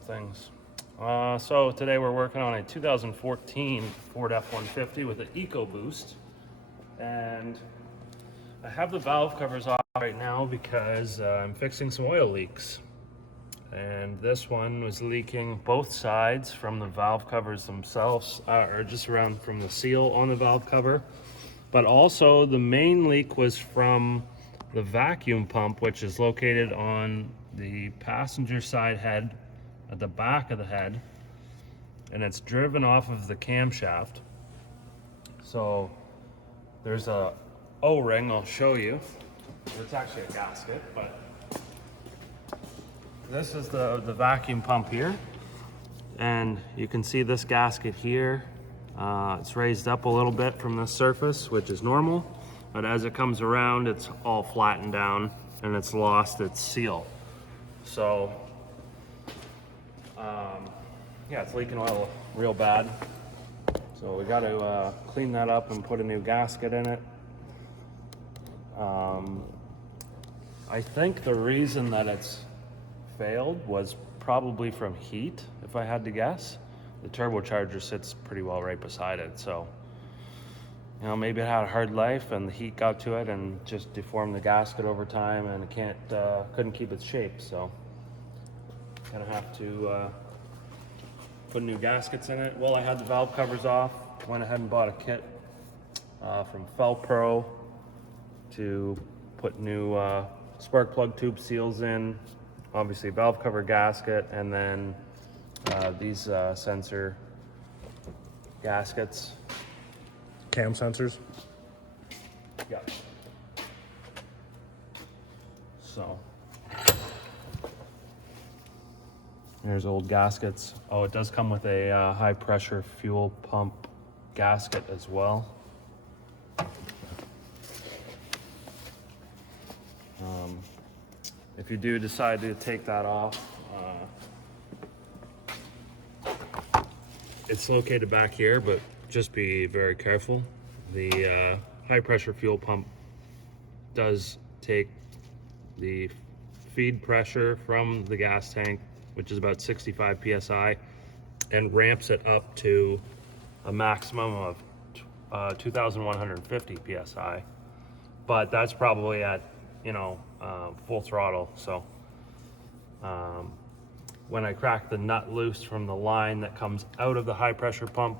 some things. So today we're working on a 2014 Ford F-150 with an EcoBoost, and I have the valve covers off right now because I'm fixing some oil leaks. And this one was leaking both sides from the valve covers themselves, or just around from the seal on the valve cover. But also the main leak was from the vacuum pump, which is located on the passenger side head at the back of the head, and it's driven off of the camshaft. So there's a O-ring, I'll show you. It's actually a gasket, but this is the vacuum pump here, and you can see this gasket here. It's raised up a little bit from the surface, which is normal, but as it comes around, it's all flattened down and it's lost its seal. So, yeah, it's leaking oil real bad. So we got to clean that up and put a new gasket in it. I think the reason that it's failed was probably from heat, if I had to guess. The turbocharger sits pretty well right beside it, so you know, maybe it had a hard life and the heat got to it and just deformed the gasket over time, and it couldn't keep its shape. So gonna have to put new gaskets in it. Well, I had the valve covers off, went ahead and bought a kit from Felpro to put new spark plug tube seals in, obviously valve cover gasket, and then these sensor gaskets. Cam sensors? Yeah. So there's old gaskets. Oh, it does come with a high pressure fuel pump gasket as well. If you do decide to take that off, it's located back here, but just be very careful. The high pressure fuel pump does take the feed pressure from the gas tank, which is about 65 psi, and ramps it up to a maximum of 2,150 psi. But that's probably at, you know, full throttle. So when I cracked the nut loose from the line that comes out of the high pressure pump,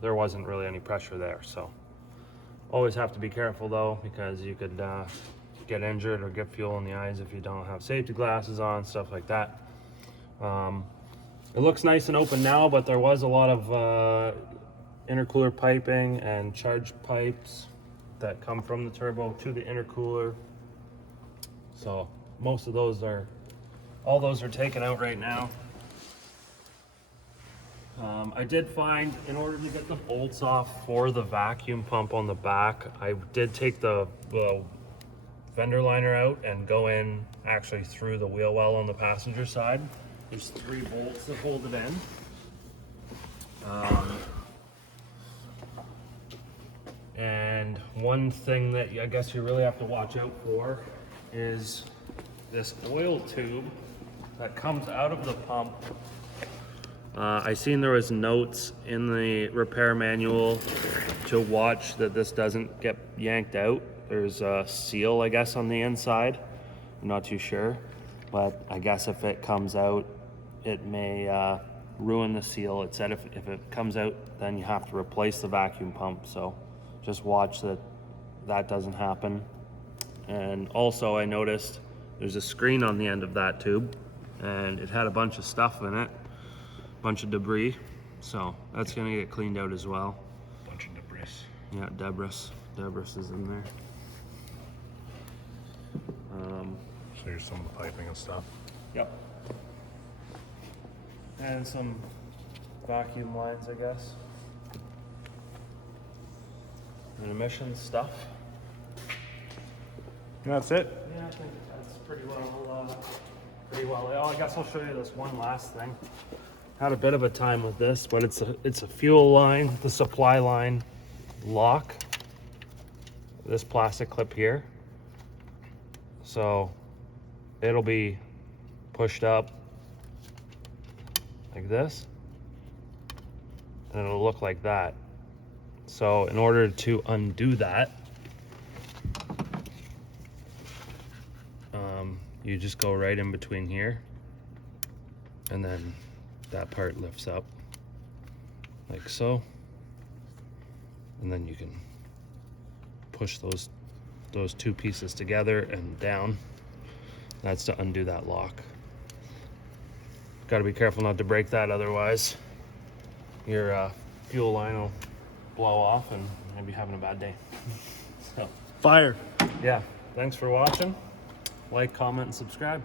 there wasn't really any pressure there. So always have to be careful though, because you could get injured or get fuel in the eyes if you don't have safety glasses on, stuff like that. It looks nice and open now, but there was a lot of intercooler piping and charge pipes that come from the turbo to the intercooler. So most of those all those are taken out right now. I did find, in order to get the bolts off for the vacuum pump on the back, I did take the fender liner out and go in actually through the wheel well on the passenger side. There's 3 bolts that hold it in. And one thing that I guess you really have to watch out for is this oil tube that comes out of the pump. I seen there was notes in the repair manual to watch that this doesn't get yanked out. There's a seal, I guess, on the inside. I'm not too sure, but I guess if it comes out, it may ruin the seal. It said if it comes out, then you have to replace the vacuum pump. So just watch that doesn't happen. And also I noticed there's a screen on the end of that tube, and it had a bunch of stuff in it, a bunch of debris. So that's gonna get cleaned out as well. Bunch of debris. Yeah, debris is in there. So here's some of the piping and stuff. Yep. And some vacuum lines, I guess. And emissions stuff. And that's it? Yeah, I think that's pretty well. Oh, I guess I'll show you this one last thing. Had a bit of a time with this, but it's a fuel line, the supply line lock. This plastic clip here. So it'll be pushed up like this, and it'll look like that. So in order to undo that, you just go right in between here, and then that part lifts up like so, and then you can push those two pieces together and down. That's to undo that lock. Got to be careful not to break that, otherwise your fuel line will blow off and maybe having a bad day. So Fire. yeah, thanks for watching. Like, comment, and subscribe.